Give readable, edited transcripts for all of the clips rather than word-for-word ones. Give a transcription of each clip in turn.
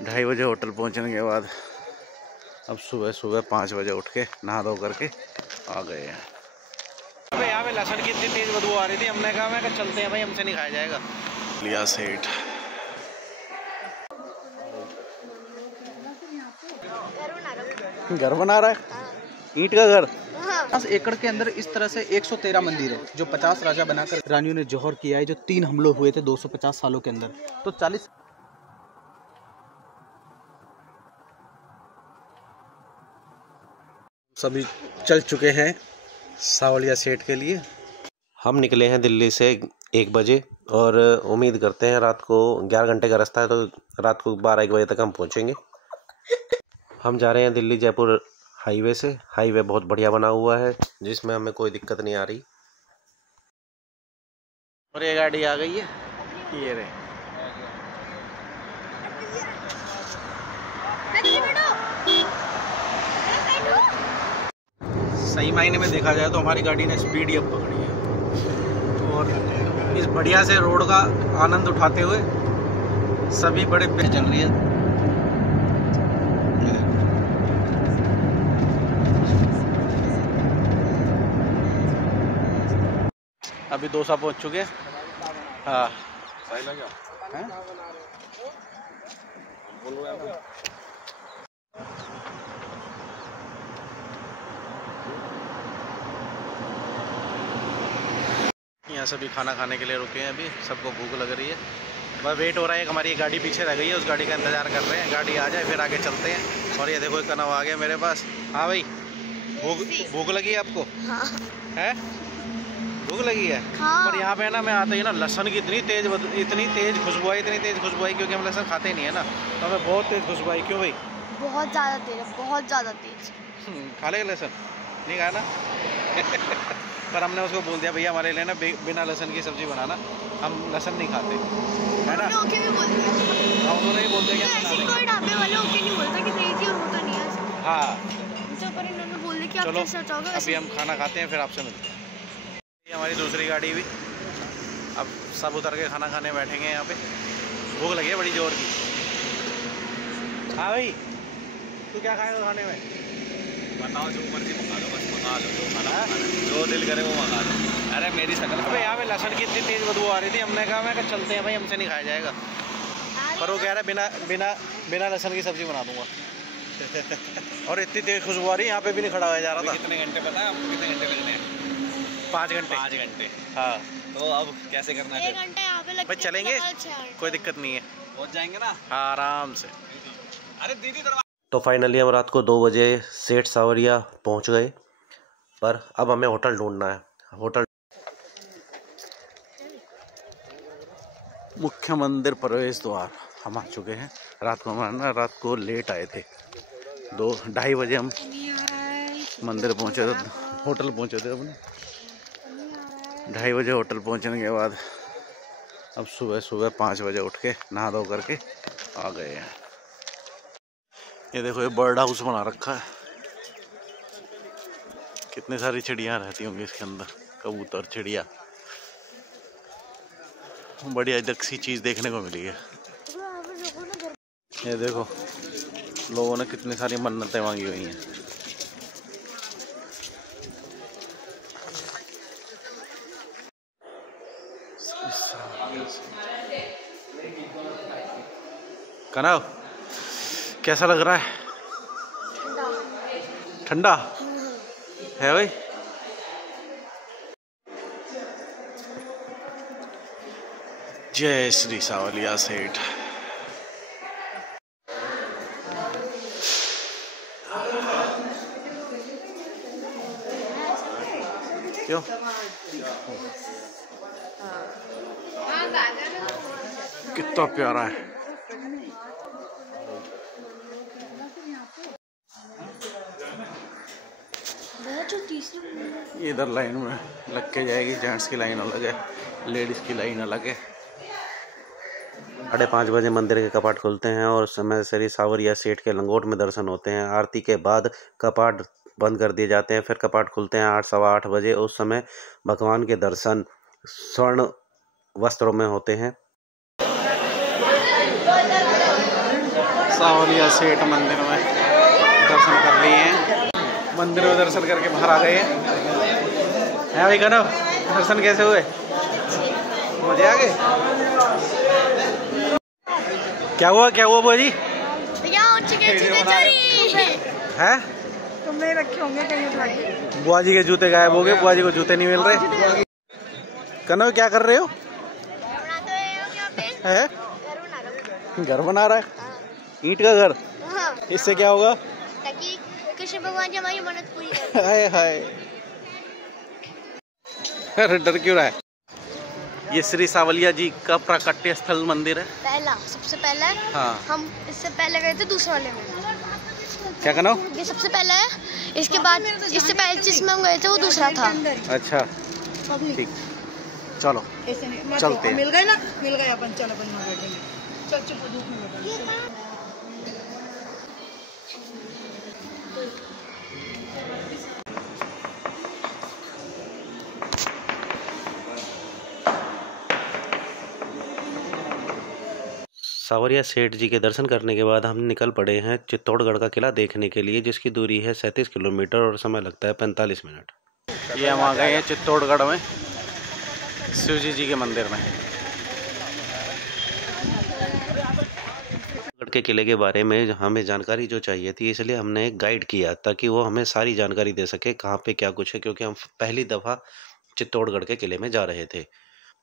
2:30 बजे होटल पहुंचने के बाद अब सुबह 5 बजे उठ के नहा धो करके आ गए हैं। अबे यहाँ पे लहसुन की इतनी तेज बदबू आ रही थी, हमने कहा मैं चलते हैं भाई, हमसे नहीं खाया जाएगा। लिया सेठ घर बना रहा है, ईंट का घर। 50 एकड़ के अंदर इस तरह से 113 मंदिर है जो 50 राजा बनाकर रानियों ने जौहर किया है, जो 3 हमलों हुए थे 250 सालों के अंदर। तो 40 सभी चल चुके हैं सावलिया सेठ के लिए। हम निकले हैं दिल्ली से 1 बजे और उम्मीद करते हैं रात को 11 घंटे का रास्ता है, तो रात को 12-1 बजे तक हम पहुंचेंगे। हम जा रहे हैं दिल्ली जयपुर हाईवे से। हाईवे बहुत बढ़िया बना हुआ है जिसमें हमें कोई दिक्कत नहीं आ रही। और ये गाड़ी आ गई है, ये रे। सही मायने में देखा जाए तो हमारी गाड़ी ने स्पीड अब पकड़ी है और इस बढ़िया से रोड का आनंद उठाते हुए सभी बड़े पे चल रही है। अभी दोसा पहुंच चुके हैं। हाँ यहाँ सभी खाना खाने के लिए रुके हैं। अभी सबको भूख लग रही है, बस वेट हो रहा है। हमारी गाड़ी पीछे रह गई है, उस गाड़ी का इंतजार कर रहे हैं। गाड़ी आ जाए फिर आगे चलते हैं। और ये देखो कनव आ गया मेरे पास। हाँ भाई, भूख लगी है आपको? हाँ। है भूख लगी है? हाँ। पर यहाँ पे ना मैं आता ही ना लहसुन की इतनी तेज खुशबू आई क्योंकि हम लहसुन खाते ही नहीं है ना, तो हमें बहुत तेज खुशबू आई। क्यों भाई? बहुत ज़्यादा तेज है, बहुत ज़्यादा तेज। खा लेगा लहसुन? नहीं खाया ना? पर हमने उसको बोल दिया भैया हमारे लिए ना बिना लहसुन की सब्जी बनाना, हम लहसुन नहीं खाते, है ना? ओके भी बोल दिया। हाँ उन्होंने ही बोल दिया कि ऐसे कोई ढाबे वाले ओके नहीं बोलता कि तेज ही होता नहीं है। हाँ पर इन्होंने बोल दिया कि आप कैसे चाहोगे। अभी हम खाना खाते हैं फिर आपसे मिलते हैं। ये हमारी दूसरी गाड़ी भी, अब सब उतर के खाना खाने बैठेंगे। यहाँ पे भूख लगी है बड़ी जोर की। हाँ भाई, तू क्या खाएगा खाने में? बताओ, जो मर्जी मंगा लो, बस मंगा लो जो खाना, जो दिल करे वो मंगा लो। अरे मेरी शक्ल। अबे यहाँ पे लहसुन की इतनी तेज बदबू आ रही थी, हमने कहा मैं चलते हैं भाई, हमसे नहीं खाया जाएगा। पर वो कह रहा है बिना लहसुन की सब्जी बना दूंगा। और इतनी तेज खुशबू आ रही है, यहाँ पे भी नहीं खड़ा हुआ जा रहा था। कितने घंटे पता है आपको? कितने घंटे लगने हैं? 5 घंटे। 5 घंटे। हाँ, तो अब कैसे करना है? 1 घंटा यहाँ पे लगता है। भाई चलेंगे, कोई दिक्कत नहीं है, पहुँच जाएंगे ना आराम से। अरे दीदी तो फाइनली हम रात को 2 बजे सेठ सावरिया पहुंच गए, पर अब हमें होटल ढूंढना है। होटल मुख्य मंदिर प्रवेश द्वार हम आ चुके हैं। रात को लेट आए थे, 2-2:30 बजे हम मंदिर पहुंचे थे, होटल पहुंचे थे अपने। 2:30 बजे होटल पहुंचने के बाद अब सुबह 5 बजे उठ के नहा धो करके आ गए हैं। ये देखो ये बर्ड हाउस बना रखा है, कितनी सारी चिड़ियाँ रहती होंगी इसके अंदर, कबूतर, चिड़िया। बड़ी अजब सी चीज़ देखने को मिली है। ये देखो लोगों ने कितनी सारी मन्नतें मांगी हुई हैं। कनव कैसा लग रहा है? ठंडा है भाई। जय श्री सावलिया सेठ। क्यों? कितना प्यारा है। इधर लाइन में लग के जाएगी, जेंट्स की लाइन अलग है, लेडीज़ की लाइन अलग है। 5:30 बजे मंदिर के कपाट खुलते हैं और समय श्री सावरिया सेठ के लंगोट में दर्शन होते हैं। आरती के बाद कपाट बंद कर दिए जाते हैं, फिर कपाट खुलते हैं 8-8:15 बजे। उस समय भगवान के दर्शन स्वर्ण वस्त्रों में होते हैं। सावलिया सेठ मंदिर में दर्शन कर लिए हैं। मंदिर में दर्शन करके बाहर आ गए हैं भाई। कनव, दर्शन कैसे हुए? मजे आ गए? क्या हुआ बुआ जी? है तुमने रखे होंगे कहीं उठा के। बुआ जी के जूते गायब हो गए, बुआ जी को जूते नहीं मिल रहे। कनव क्या कर रहे हो? है घर बना रहा है, ईंट का घर। हाँ। इससे क्या होगा? ताकि कृष्ण भगवान जी हमारी मन्नत पूरी करें। हाय हाय, अरे डर क्यों रहा है? ये श्री सावलिया जी का प्राकट्य स्थल मंदिर है। सबसे पहला है। हाँ। हम इससे पहले गए थे दूसरे वाले में। क्या कहना? ये सबसे पहला है, इसके बाद इससे पहले जिसमें हम गए थे वो दूसरा था। अच्छा ठीक, चलो चलते हैं। मिल गए ना, मिल गए अपन। चल अपन वहाँ बैठेंगे। चल चुप धूप में बैठेंगे। सावरिया सेठ जी के दर्शन करने के बाद हम निकल पड़े हैं चित्तौड़गढ़ का किला देखने के लिए, जिसकी दूरी है 37 किलोमीटर और समय लगता है 45 मिनट। ये हम आ गए हैं चित्तौड़गढ़ में, शिवजी जी के मंदिर में। चित्तौड़गढ़ के किले के बारे में हमें जानकारी जो चाहिए थी, इसलिए हमने एक गाइड किया ताकि वो हमें सारी जानकारी दे सके कहाँ पे क्या कुछ है, क्योंकि हम पहली दफ़ा चित्तौड़गढ़ के किले में जा रहे थे।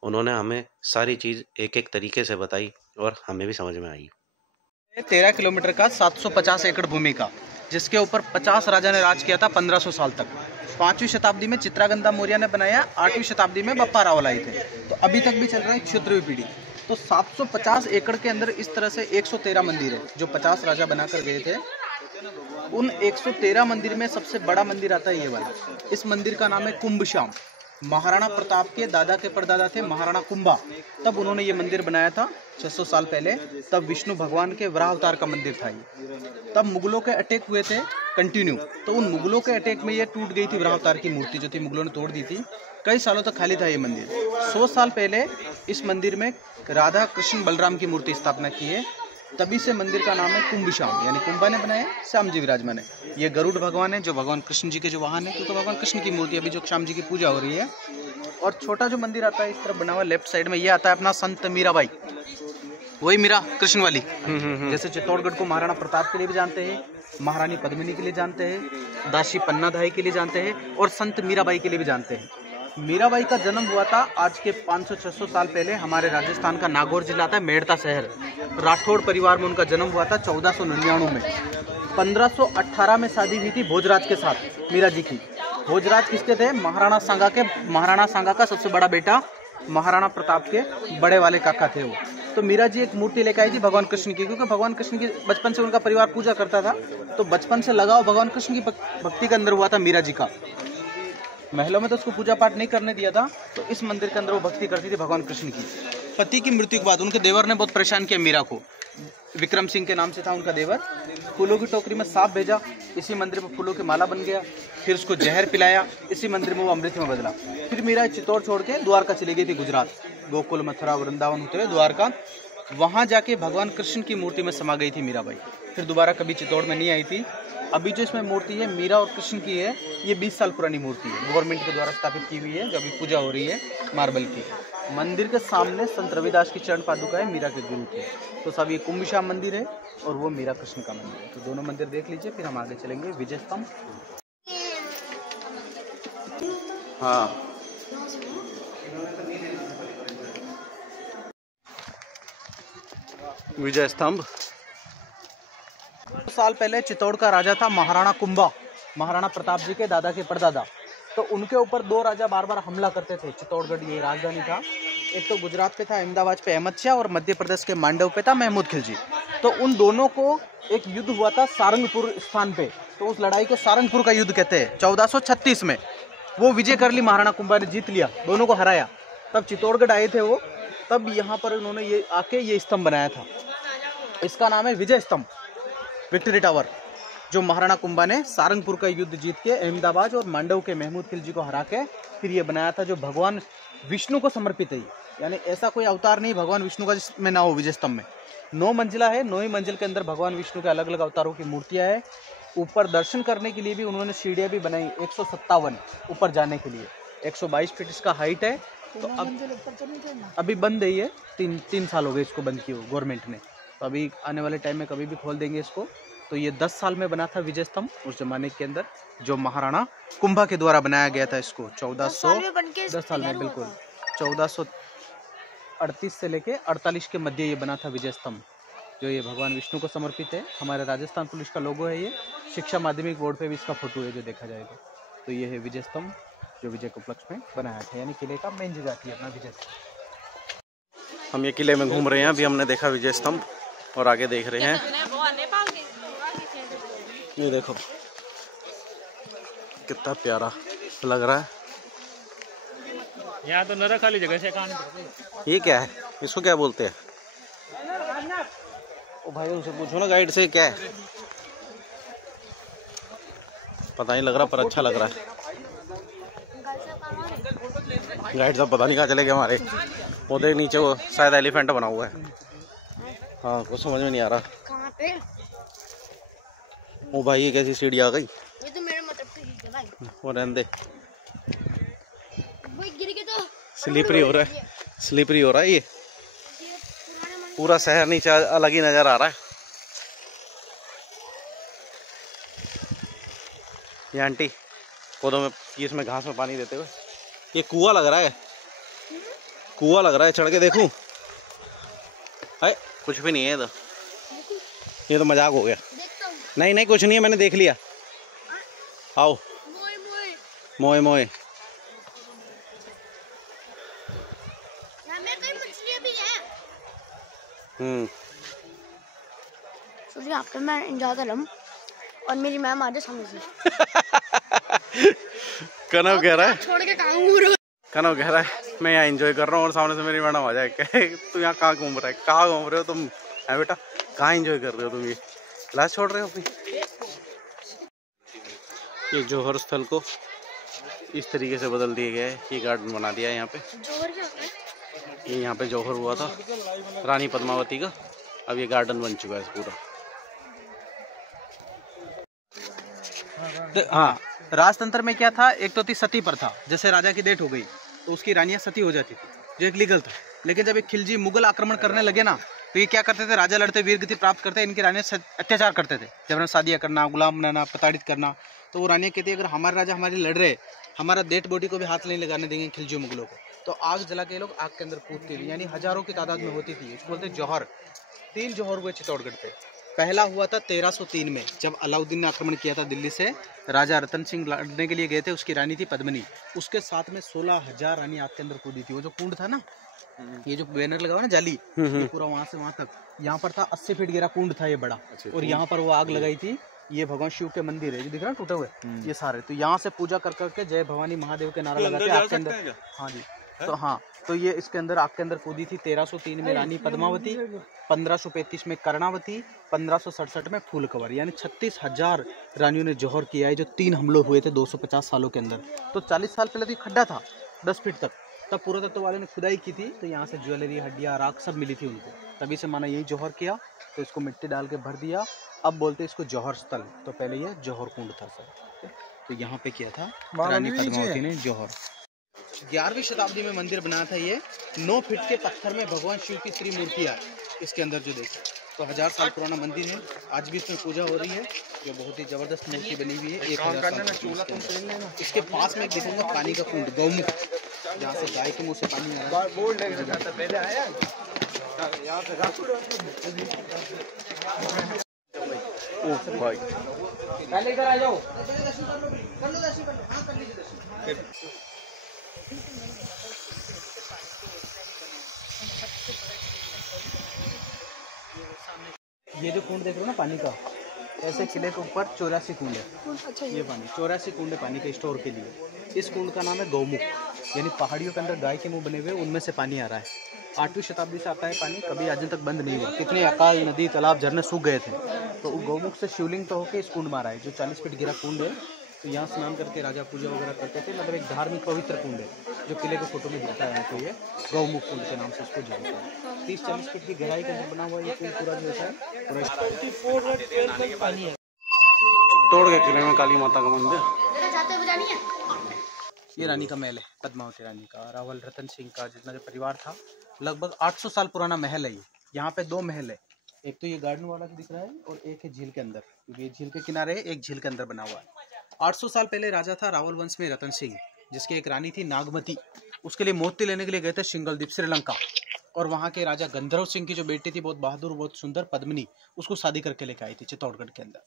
उन्होंने हमें सारी चीज़ एक एक तरीके से बताई और हमें भी समझ में आई। 13 किलोमीटर का 750 एकड़ भूमि का, जिसके ऊपर 50 राजा ने राज किया था 1500 साल तक। 5वीं शताब्दी में चित्रागंधा मौर्य ने बनाया, 8वीं शताब्दी में बप्पा रावल आए थे, तो अभी तक भी चल रहा है क्षत्रिय पीढ़ी। तो 750 एकड़ के अंदर इस तरह से 113 मंदिर है जो 50 राजा बनाकर गए थे। उन 113 मंदिर में सबसे बड़ा मंदिर आता है ये वाला। इस मंदिर का नाम है कुंभश्याम। महाराणा प्रताप के दादा के परदादा थे महाराणा कुंभा, तब उन्होंने ये मंदिर बनाया था 600 साल पहले। तब विष्णु भगवान के वराह अवतार का मंदिर था ये। तब मुगलों के अटैक हुए थे कंटिन्यू, तो उन मुगलों के अटैक में ये टूट गई थी वराह अवतार की मूर्ति जो थी, मुगलों ने तोड़ दी थी। कई सालों तक खाली था ये मंदिर। 100 साल पहले इस मंदिर में राधा कृष्ण बलराम की मूर्ति स्थापना की है, तभी से मंदिर का नाम है कुंभश्याम, यानी कुंभा ने बनाया, श्याम जी विराजमान है। ये गरुड़ भगवान है जो भगवान कृष्ण जी के जो वाहन है, क्योंकि भगवान कृष्ण की मूर्ति अभी जो श्याम जी की पूजा हो रही है। और छोटा जो मंदिर आता है इस तरफ बना हुआ लेफ्ट साइड में, ये आता है अपना संत मीराबाई, वही मीरा कृष्ण वाली। जैसे चित्तौड़गढ़ को महाराणा प्रताप के लिए भी जानते हैं, महारानी पद्मिनी के लिए जानते हैं, दासी पन्नाधाई के लिए जानते हैं, और संत मीराबाई के लिए भी जानते हैं। मीराबाई का जन्म हुआ था आज के 500-600 साल पहले हमारे राजस्थान का नागौर जिला था मेड़ता शहर। राठौड़ परिवार में उनका जन्म हुआ था 1499 में। 1518 में शादी हुई थी भोजराज के साथ मीरा जी की। भोजराज किसके थे? महाराणा सांगा के। महाराणा सांगा का सबसे बड़ा बेटा महाराणा प्रताप के बड़े वाले काका थे वो। तो मीरा जी एक मूर्ति लेकर आई थी भगवान कृष्ण की, क्योंकि भगवान कृष्ण की बचपन से उनका परिवार पूजा करता था, तो बचपन से लगाव भगवान कृष्ण की भक्ति के अंदर हुआ था मीरा जी का। महलों में तो उसको पूजा पाठ नहीं करने दिया था, तो इस मंदिर के अंदर वो भक्ति करती थी भगवान कृष्ण की। पति की मृत्यु के बाद उनके देवर ने बहुत परेशान किया मीरा को। विक्रम सिंह के नाम से था उनका देवर। फूलों की टोकरी में सांप भेजा, इसी मंदिर में फूलों की माला बन गया। फिर उसको जहर पिलाया, इसी मंदिर में वो अमृत में बदला। फिर मीरा चित्तौड़ छोड़ के द्वारका चली गई थी, गुजरात, गोकुल मथुरा वृंदावन होते हुए द्वारका। वहाँ जाके भगवान कृष्ण की मूर्ति में समा गई थी मीराबाई। फिर दोबारा कभी चित्तौड़ में नहीं आई थी। अभी जो इसमें मूर्ति है मीरा और कृष्ण की है, ये 20 साल पुरानी मूर्ति है, गवर्नमेंट के द्वारा स्थापित की हुई है, जो अभी पूजा हो रही है मार्बल की। मंदिर के सामने संत रविदास की चरण पादुका है मीरा के गुरु की। तो सब ये कुंभश्याम मंदिर है और वो मीरा कृष्ण का मंदिर है। तो दोनों मंदिर देख लीजिए, फिर हम आगे चलेंगे। विजय स्तंभ, हाँ विजय स्तंभ। साल पहले चित्तौड़ का राजा था महाराणा कुंभा, महाराणा प्रताप जी के दादा के परदादा। तो उनके ऊपर 2 राजा बार बार हमला करते थे। चित्तौड़गढ़ ये राजधानी था। एक तो गुजरात पे था अहमदाबाद पे अहमद शाह, और मध्य प्रदेश के मांडव पे था महमूद खिलजी। तो उन दोनों को एक युद्ध हुआ था सारंगपुर स्थान पे, तो उस लड़ाई को सारंगपुर का युद्ध कहते हैं। 1436 में वो विजय कर ली, महाराणा कुंभा ने जीत लिया, दोनों को हराया। तब चित्तौड़गढ़ आए थे वो, तब यहाँ पर उन्होंने ये आके ये स्तंभ बनाया था। इसका नाम है विजय स्तंभ, विक्ट्री टावर, जो महाराणा कुंभा ने सारंगपुर का युद्ध जीत के अहमदाबाद और मांडव के महमूद खिलजी को हरा के फिर ये बनाया था, जो भगवान विष्णु को समर्पित है। यानी ऐसा कोई अवतार नहीं भगवान विष्णु का जिसमें ना हो विजय स्तंभ में। 9 मंजिला है। 9 ही मंजिल के अंदर भगवान विष्णु के अलग अलग अवतारों की मूर्तियां हैं। ऊपर दर्शन करने के लिए भी उन्होंने सीढ़ियाँ भी बनाई 157 ऊपर जाने के लिए। 122 फीट इसका हाइट है। तो अभी बंद है ये, 3 साल हो गए इसको बंद किए गवर्नमेंट ने। तो अभी आने वाले टाइम में कभी भी खोल देंगे इसको। तो ये 10 साल में बना था विजय स्तंभ उस जमाने के अंदर, जो महाराणा कुंभा के द्वारा बनाया गया था इसको। 10 साल में बिल्कुल 1438 से लेके 48 के मध्य ये बना था विजय स्तंभ, जो ये भगवान विष्णु को समर्पित है। हमारे राजस्थान पुलिस का लोगो है ये। शिक्षा माध्यमिक बोर्ड पे भी इसका फोटो है जो देखा जाएगा। तो ये है विजय स्तंभ जो विजय के उपलक्ष्य में बनाया था, यानी किले का मेन जगह थी अपना विजय स्तंभ। हम ये किले में घूम रहे हैं। अभी हमने देखा विजय स्तंभ और आगे देख रहे हैं। ये देखो कितना प्यारा लग रहा है। यहाँ तो नरक खाली जगह से कहां। ये क्या है, इसको क्या बोलते हैं? ओ भाई उनसे पूछो ना गाइड से क्या है। पता नहीं लग रहा पर अच्छा लग रहा है। गाइड साहब पता नहीं कहाँ चले गए हमारे। वो देख नीचे वो शायद एलिफेंट बना हुआ है। हाँ कुछ समझ में नहीं आ रहा। कहाँ पे? ओ भाई ये कैसी सीढ़ी आ गई। ये तो मेरे मतलब से गिर गया भाई। वो रहने दे, वो गिर गया तो स्लिपरी हो रहा है, स्लिपरी हो रहा है। ये पूरा शहर नीचे अलग ही नजर आ रहा है। ये आंटी पौधों में इसमें घास में पानी देते हुए। ये कुआं लग रहा है, कुआं लग रहा है। चढ़ के देखूं? अरे कुछ भी नहीं है ये तो मजाक हो गया। देखता हूँ। नहीं नहीं कुछ नहीं है, मैंने देख लिया। आओ मोए मोए मोए मोए। यहाँ में कई मछलियाँ भी हैं। सोचिए आफ्टर मैं इंजॉय कर रहा हूँ और मेरी मैम आ जाए सामने से। कनव कह रहा है, छोड़ के कांगूर। कनव कह रहा है मैं यहाँ एंजॉय कर रहा हूँ और सामने से मेरी मैडम आ जाए। कहे तू यहाँ कहाँ घूम रहा है, कहाँ घूम रहे हो तुम? है बेटा कहाँ एंजॉय कर रहे हो तुम? ये क्लास छोड़ रहे हो अपनी? ये जौहर स्थल को इस तरीके से बदल दिया गया है। ये गार्डन बना दिया है यहाँ पे। जोहर क्या होता है? ये यहाँ पे जौहर हुआ था रानी पद्मावती का। अब ये गार्डन बन चुका है पूरा। हाँ, राजतंत्र में क्या था, एक तो थी सती प्रथा। जैसे राजा की डेथ हो गई तो उसकी रानियां सती हो जाती थी, जो एक लीगल था। लेकिन जब एक खिलजी मुगल आक्रमण करने लगे ना, तो ये क्या करते थे, राजा लड़ते वीर गति प्राप्त करते, इनकी रानियां अत्याचार करते थे। जब शादियां करना, गुलाम बनाना, प्रताड़ित करना। तो वो रानियां कहती है अगर हमारे राजा हमारी लड़ रहे, हमारा डेड बॉडी को भी हाथ नहीं लगाने देंगे खिलजी मुगलों को। तो आग जला के लोग आग के अंदर कूदते थे, यानी हजारों की तादाद में होती थी। इसको बोलते जौहर। 3 जौहर हुए चित्तौड़गढ़ पे। पहला हुआ था 1303 में, जब अलाउद्दीन ने आक्रमण किया था दिल्ली से। राजा रतन सिंह लड़ने के लिए गए थे, उसकी रानी थी पद्मिनी। उसके साथ में 16,000 रानी आग के अंदर कूदी थी। वो जो कुंड था ना, ये जो बैनर लगा हुआ ना जाली, ये पूरा वहां से वहां तक, यहाँ पर था 80 फीट गहरा कुंड था ये बड़ा। और यहाँ पर वो आग लगाई थी। ये भगवान शिव के मंदिर है जो दिख रहा है टूटे हुए, ये सारे। तो यहाँ से पूजा कर करके जय भवानी महादेव के नारा लगाते आग के अंदर। हाँ जी, तो हाँ, तो ये इसके अंदर आग के अंदर कूदी थी। 1303 में रानी पद्मावती, 1535 में कर्णावती, 1567 में फूल कंवर, यानी 36,000 रानियों ने जौहर किया है, जो 3 हमले हुए थे 250 सालों के अंदर। तो 40 साल पहले तो खड्डा था 10 फीट तक, तब पुरातत्व वाले ने खुदाई की थी, तो यहाँ से ज्वेलरी, हड्डियाँ, राख सब मिली थी उनको। तभी से माना यही जौहर किया, तो इसको मिट्टी डाल के भर दिया। अब बोलते इसको जौहर स्थल, तो पहले ये जौहर कुंड था सर। तो यहाँ पे किया था रानी पद्मावती ने जौहर। 11वीं शताब्दी में मंदिर बनाया था ये। 9 फीट के पत्थर में भगवान शिव की त्रिमूर्तियाँ इसके अंदर जो देखो, तो 1000 साल पुराना मंदिर है। आज भी इसमें पूजा हो रही है, जो बहुत ही जबरदस्त मूर्ति बनी हुई है। 1000 साल। इसके पास में दिखाऊंगा पानी का कुंड, गौमुख, जहाँ से गाय के मुंह से पानी आ रहा है। पहले इधर आ जाओ। ये जो कुंड देख रहे हो ना पानी का, ऐसे किले के ऊपर 84 कुंड है। ये पानी 84 कुंड है पानी के स्टोर के लिए। इस कुंड का नाम है गौमुख, यानी पहाड़ियों के अंदर गाय के मुंह बने हुए, उनमें से पानी आ रहा है। 8वीं शताब्दी से आता है पानी, कभी आज तक बंद नहीं हुआ। कितने अकाल, नदी, तालाब, झरने सूख गए थे, तो गौमुख से शिवलिंग तो होकर इस कुंड में आ रहा है, जो 40 फीट गिरा कुंड है। तो यहाँ स्नान करके राजा पूजा वगैरह करते थे, मतलब एक धार्मिक पवित्र कुंड है। जो किले के फोटो में दिखता है तो ये गौमुख कुंड के नाम से इसको जानते हैं। 30-40 फीट की गहराई के अंदर बना हुआ ये कुंड पूरा जो है तोड़ के किले में काली माता का मंदिर। ये रानी का महल है, पद्मावती रानी का। रावल रतन सिंह का जितना जो परिवार था, लगभग 800 साल पुराना महल है ये। यहाँ पे 2 महल है, एक तो ये गार्डन वाला दिख रहा है और एक है झील के अंदर, क्योंकि ये झील के किनारे है, एक झील के अंदर बना हुआ है। 800 साल पहले राजा था रावल वंश में रतन सिंह, जिसकी एक रानी थी नागमती। उसके लिए मोती लेने के लिए गए थे सिंगलदीप श्रीलंका, और वहाँ के राजा गंधर्व सिंह की जो बेटी थी, बहुत बहादुर बहुत सुंदर पद्मिनी, उसको शादी करके लेकर आई थी चित्तौड़गढ़ के अंदर।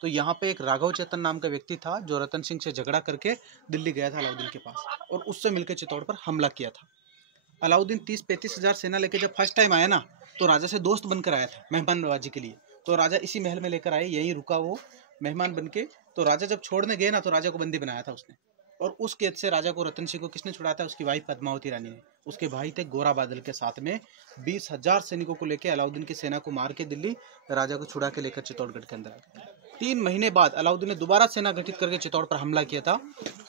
तो यहाँ पे एक राघव चेतन नाम का व्यक्ति था जो रतन सिंह से झगड़ा करके दिल्ली गया था अलाउद्दीन के पास, और उससे मिलकर चित्तौड़ पर हमला किया था। अलाउद्दीन 30-35 हज़ार सेना लेकर जब फर्स्ट टाइम आया ना, तो राजा से दोस्त बनकर आया था मेहमान नवाजी के लिए। तो राजा इसी महल में लेकर आए, यहीं रुका वो मेहमान बन के। तो राजा जब छोड़ने गए ना, तो राजा को बंदी बनाया था उसने, और उस कैद से राजा को रतन सिंह को किसने छुड़ाया था? उसकी वाइफ पद्मावती रानी ने। उसके भाई थे गोरा बादल के साथ में 20,000 सैनिकों को लेकर अलाउद्दीन की सेना को मार के दिल्ली राजा को छुड़ा के लेकर चित्तौड़गढ़ के अंदर आ गए। 3 महीने बाद अलाउद्दीन ने दोबारा सेना गठित करके चित्तौड़ पर हमला किया था।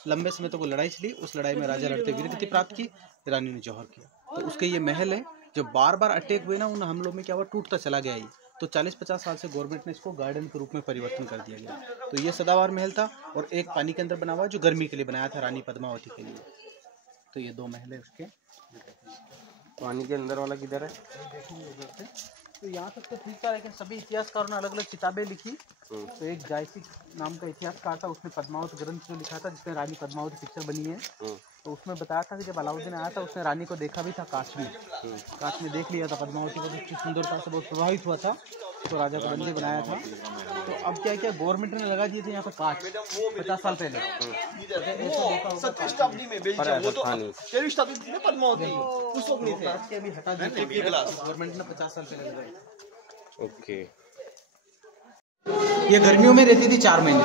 लंबे समय तक वो लड़ाई चली। उस लड़ाई में राजा लड़ते वीरगति प्राप्त की, रानी ने जौहर किया। तो उसके ये महल है, जो बार बार अटैक हुए ना, उन हमलों में क्या हुआ, टूटता चला गया ये। तो 40-50 साल से गवर्नमेंट ने इसको गार्डन के रूप में परिवर्तन कर दिया गया। तो ये सदाबहार महल था, और एक पानी के अंदर बना हुआ जो गर्मी के लिए बनाया था रानी पद्मावती के लिए। तो ये 2 महल है उसके। पानी के अंदर वाला किधर है? तो यहाँ तक तो ठीक था, लेकिन सभी इतिहासकारों ने अलग अलग किताबें लिखी। तो एक जायसी नाम का इतिहासकार था, उसने पद्मावत ग्रंथ जो लिखा था, जिसमें रानी पद्मावती पिक्चर बनी है। तो उसमें बताया था कि जब अलाउद्दीन आया था, उसने रानी को देखा भी था कांच में। कांच में देख लिया था पद्मावती को, उसकी सुंदरता से बहुत प्रभावित हुआ था, तो राजा को बंदी बनाया था। तो अब क्या किया, गवर्नमेंट ने लगा दिए थे यहाँ पर कांच 50 साल पहले। 7वीं शताब्दी में बेल्जियम, वो तो 13वीं शताब्दी में पद्मावती उस वक्त नहीं थे। अभी हटा दिए गवर्नमेंट ने 50 साल पहले लगाए। ओके। ये गर्मियों में रहती थी 4 महीने।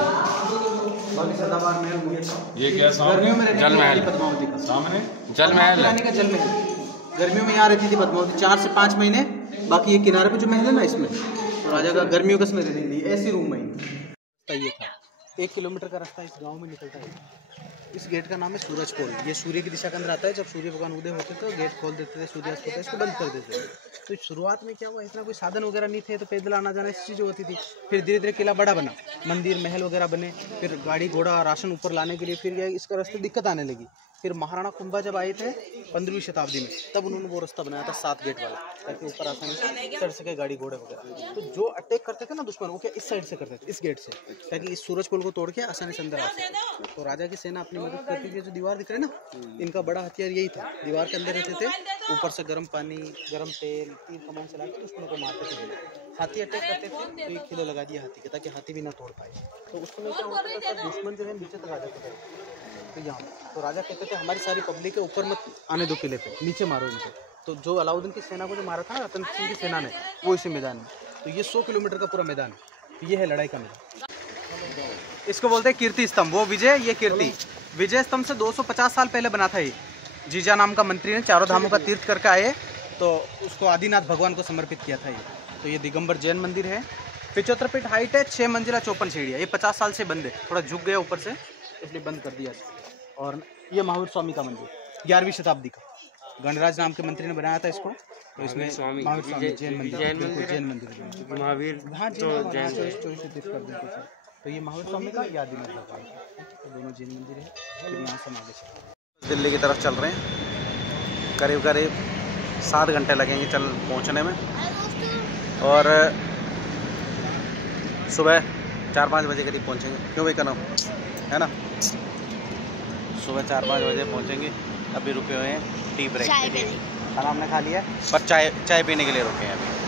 ये क्या गर्मियों में जल महल पद्मावती का सामने जल महल रानी का जल महल। गर्मियों में यहाँ रहती थी पद्मावती 4 से 5 महीने। बाकी ये किनारे पे जो महल है ना, इसमें तो राजा का गर्मियों का समय रहती थी ऐसी रूम में। ये था 1 किलोमीटर का रास्ता इस गांव में निकलता है। इस गेट का नाम है सूरज पोल। ये सूर्य की दिशा के अंदर आता है। जब सूर्य भगवान उदय होते थे तो गेट खोल देते थे, सूर्यास्त होता है इसको बंद कर देते थे। तो शुरुआत में क्या हुआ, इतना कोई साधन वगैरह नहीं थे, तो पैदल आना जाना ऐसी चीज़ें होती थी। फिर धीरे धीरे किला बड़ा बना, मंदिर महल वगैरह बने, फिर गाड़ी घोड़ा राशन ऊपर लाने के लिए फिर इसका रास्ते दिक्कत आने लगी। फिर महाराणा कुंभा जब आए थे 15वीं शताब्दी में, तब उन्होंने वो रास्ता बनाया था 7 गेट वाला, ताकि ऊपर आसानी से चढ़ सके गाड़ी घोड़े वगैरह। तो जो अटैक करते थे ना दुश्मन, वो क्या इस साइड से करते थे, इस गेट से, ताकि इस सूरज पोल को तोड़ के आसानी से अंदर आ सके। तो राजा की सेना अपनी मदद करती थी। जो दीवार दिख रहा है ना, इनका बड़ा हथियार यही था। दीवार के अंदर रहते थे, ऊपर से गर्म पानी, गर्म तेल, तीर कमान चला के दुश्मनों को मारते थे। हाथी अटैक करते थे तो 1 किलो लगा दिया हाथी के, ताकि हाथी भी ना तोड़ पाए। तो उसमें क्या होता था, दुश्मन जो है नीचे तक आ जाते थे। तो यहाँ तो राजा कहते थे हमारी सारी पब्लिक के ऊपर मत आने दो किले पे, नीचे मारो इनको। तो जो अलाउद्दीन की सेना को जो मारा था ना रतन सिंह की सेना ने, वो इसी मैदान में। तो ये 100 किलोमीटर का पूरा मैदान है। तो ये है लड़ाई का मैदान। इसको बोलते हैं कीर्ति स्तंभ। वो विजय, ये कीर्ति। विजय स्तंभ से 250 साल पहले बना था ये। जीजा नाम का मंत्री ने 4 धामों का तीर्थ करके आए, तो उसको आदिनाथ भगवान को समर्पित किया था ये। तो ये दिगंबर जैन मंदिर है। 75 फीट हाइट है, 6 मंजिला 54 सीढ़ियाँ। ये 50 साल से बंद है, थोड़ा झुक गया ऊपर से, इसलिए बंद कर दिया। और ये महावीर स्वामी का मंदिर 11वीं शताब्दी का, गणराज नाम के मंत्री ने बनाया था इसको। तो इसमें महावीर स्वामी जैन मंदिर, जैन मंदिर महावीर, हाँ तो ये महावीर स्वामी का, या आदिनाथ भगवान का, तो दोनों जैन मंदिर है। फिर यहाँ से आगे चलते दिल्ली की तरफ चल रहे हैं। करीब करीब 7 घंटे लगेंगे पहुँचने में। और सुबह 4-5 बजे करीब पहुँचेंगे। क्यों भाई कनो, है ना? सुबह 4-5 बजे पहुँचेंगे। अभी रुके हुए हैं टी ब्रेक के लिए। खाना हमने खा लिया, पर चाय पीने के लिए रुके हैं अभी।